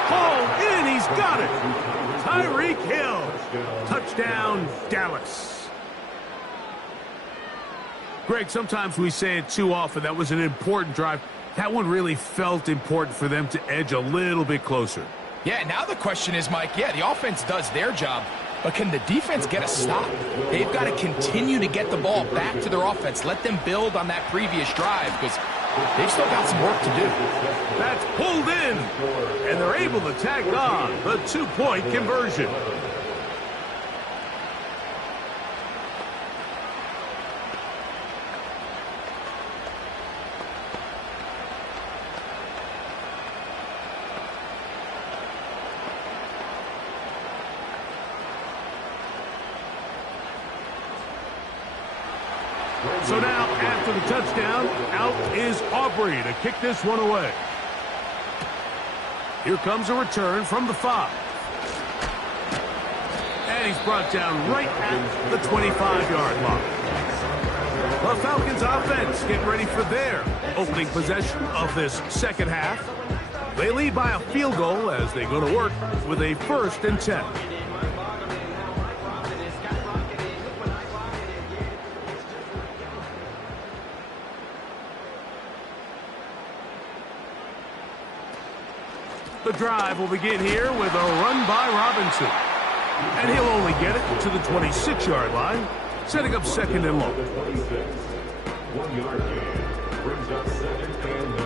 hauled in. He's got it. Tyreek Hill. Touchdown, Dallas. Greg, sometimes we say it too often. That was an important drive. That one really felt important for them to edge a little bit closer. Yeah, now the question is, Mike, yeah, the offense does their job, but can the defense get a stop? They've got to continue to get the ball back to their offense. Let them build on that previous drive because they've still got some work to do. That's pulled in, and they're able to tack on the 2-point conversion. So now, after the touchdown, out is Aubrey to kick this one away. Here comes a return from the 5. And he's brought down right at the 25-yard line. The Falcons offense getting ready for their opening possession of this second half. They lead by a field goal as they go to work with a 1st and 10. The drive will begin here with a run by Robinson. And he'll only get it to the 26-yard line, setting up 2nd and long. 1-yard gain brings up 2nd and 9.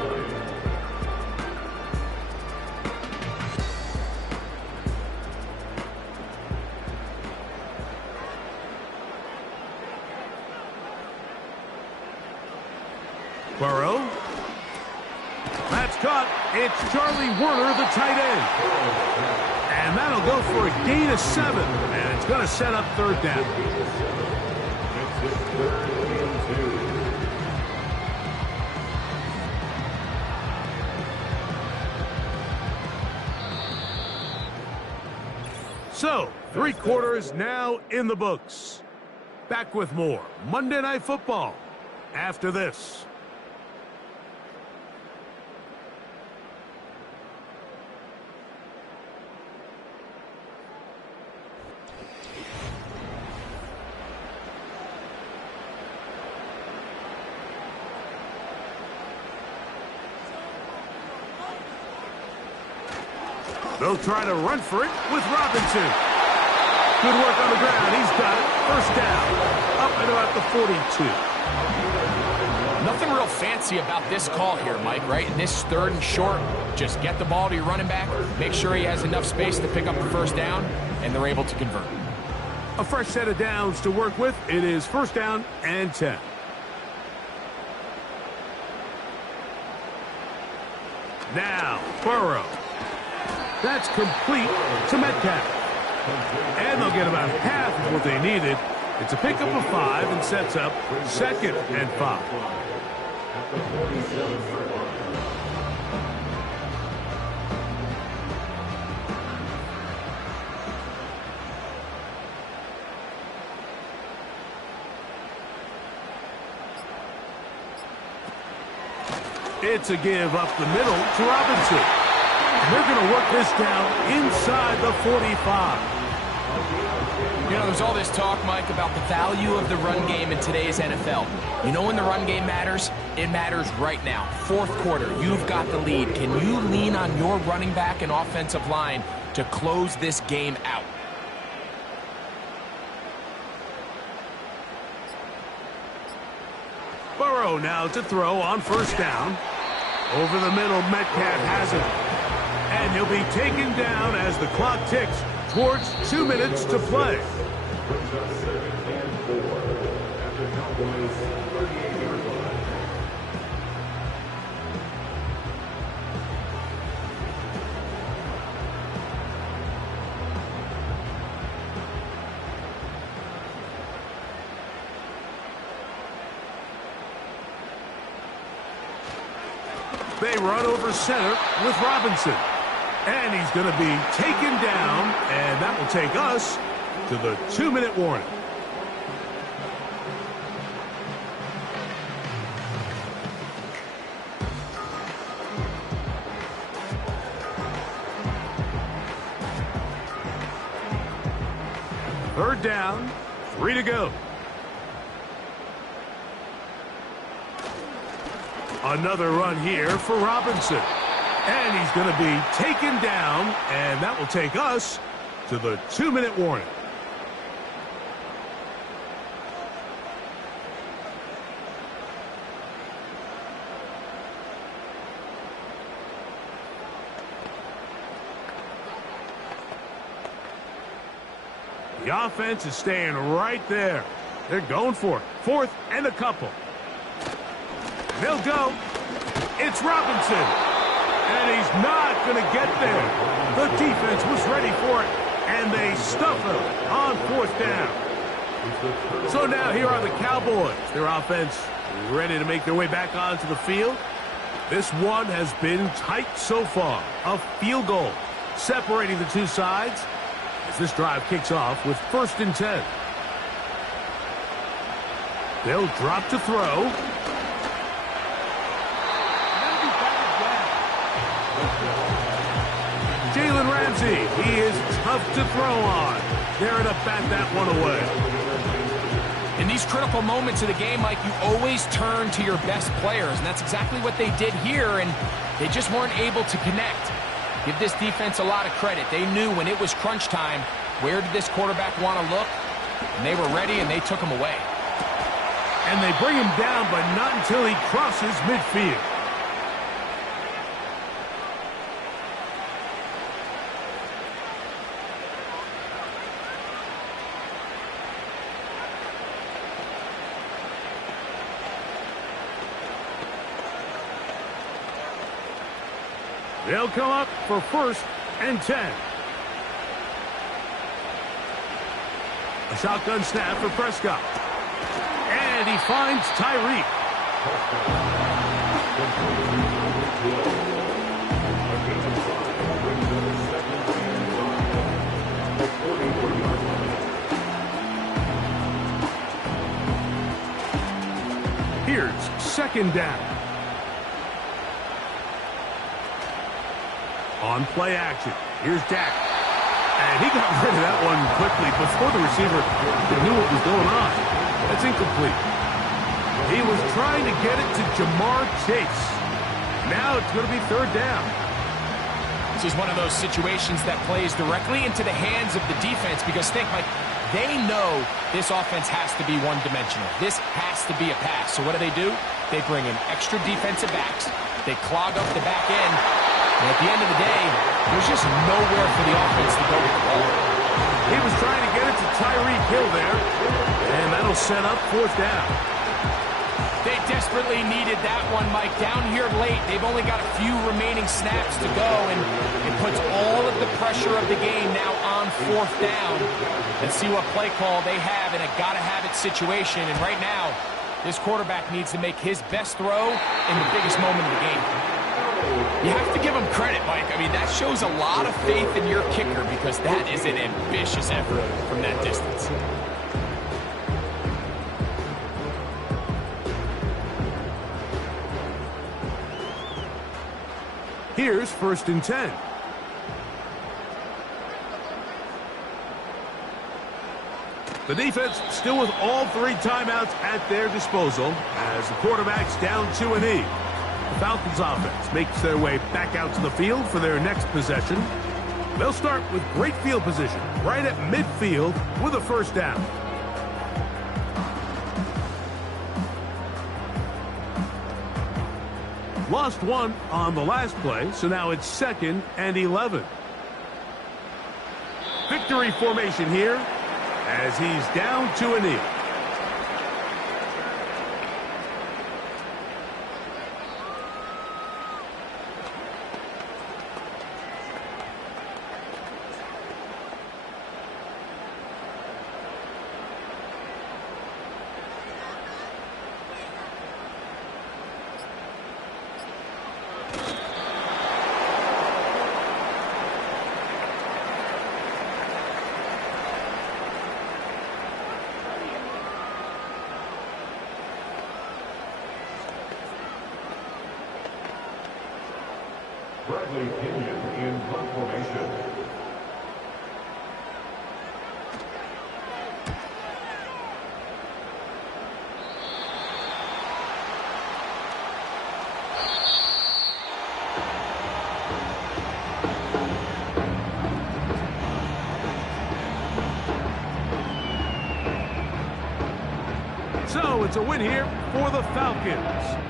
Burrow. That's caught. It's Charlie Werner, the tight end. And that'll go for a gain of 7. And it's going to set up 3rd down. So, 3 quarters now in the books. Back with more Monday Night Football after this. They'll try to run for it with Robinson. Good work on the ground. He's got it. 1st down. Up and about the 42. Nothing real fancy about this call here, Mike, right? In this 3rd and short, just get the ball to your running back, make sure he has enough space to pick up the 1st down, and they're able to convert. A fresh set of downs to work with. It is 1st down and 10. Now, Burrow. That's complete to Metcalf. And they'll get about half of what they needed It's a pickup of 5 and sets up 2nd and 5. It's a give up the middle to Robinson. And they're going to work this down inside the 45. You know, there's all this talk, Mike, about the value of the run game in today's NFL. You know when the run game matters? It matters right now. 4th quarter, you've got the lead. Can you lean on your running back and offensive line to close this game out? Burrow now to throw on 1st down. Over the middle, Metcalf has it. And he'll be taken down as the clock ticks towards 2 minutes to play. They run over center with Robinson. And he's going to be taken down, and that will take us to the 2-minute warning. Third down, 3 to go. Another run here for Robinson. And he's going to be taken down, and that will take us to the 2-minute warning. The offense is staying right there. They're going for it. 4th and a couple. They'll go. It's Robinson. And he's not going to get there. The defense was ready for it, and they stuff him on 4th down. So now here are the Cowboys. Their offense ready to make their way back onto the field. This one has been tight so far. A field goal separating the two sides as this drive kicks off with 1st and 10. They'll drop to throw. Jalen Ramsey, he is tough to throw on. They're going to bat that one away. In these critical moments of the game, Mike, you always turn to your best players, and that's exactly what they did here, and they just weren't able to connect. Give this defense a lot of credit. They knew when it was crunch time, where did this quarterback want to look? And they were ready, and they took him away. And they bring him down, but not until he crosses midfield. They'll come up for 1st and 10. A shotgun snap for Prescott. And he finds Tyreek. Here's 2nd down. On play action, here's Dak. And he got rid of that one quickly before the receiver knew what was going on. That's incomplete. He was trying to get it to Jamar Chase. Now it's going to be 3rd down. This is one of those situations that plays directly into the hands of the defense because think, Mike, they know this offense has to be one-dimensional. This has to be a pass. So what do? They bring in extra defensive backs. They clog up the back end. And at the end of the day, there's just nowhere for the offense to go with the ball. He was trying to get it to Tyreek Hill there. And that'll set up 4th down. They desperately needed that one, Mike. Down here late, they've only got a few remaining snaps to go, and it puts all of the pressure of the game now on 4th down. Let's see what play call they have in a gotta-have-it situation. And right now, this quarterback needs to make his best throw in the biggest moment of the game. You have to give him credit, Mike. I mean, that shows a lot of faith in your kicker because that is an ambitious effort from that distance. Here's 1st and 10. The defense still with all 3 timeouts at their disposal as the quarterback's down 2-E. The Falcons offense makes their way back out to the field for their next possession. They'll start with great field position right at midfield with a 1st down. Lost 1 on the last play, so now it's 2nd and 11. Victory formation here as he's down 2-E. Bradley Pinion in punt formation. So it's a win here for the Falcons.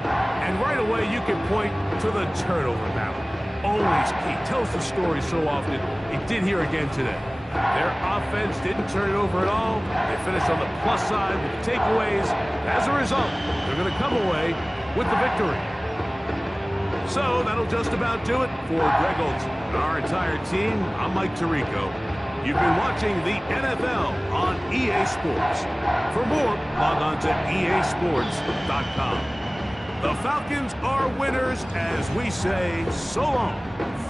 And right away you can point to the turnover battle. Always key. Tells the story so often. It did here again today. Their offense didn't turn it over at all. They finished on the plus side with the takeaways. As a result, they're going to come away with the victory. So that'll just about do it for Greg Olsen and our entire team. I'm Mike Tirico. You've been watching the NFL on EA Sports. For more, log on to easports.com. The Falcons are winners as we say so long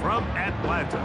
from Atlanta.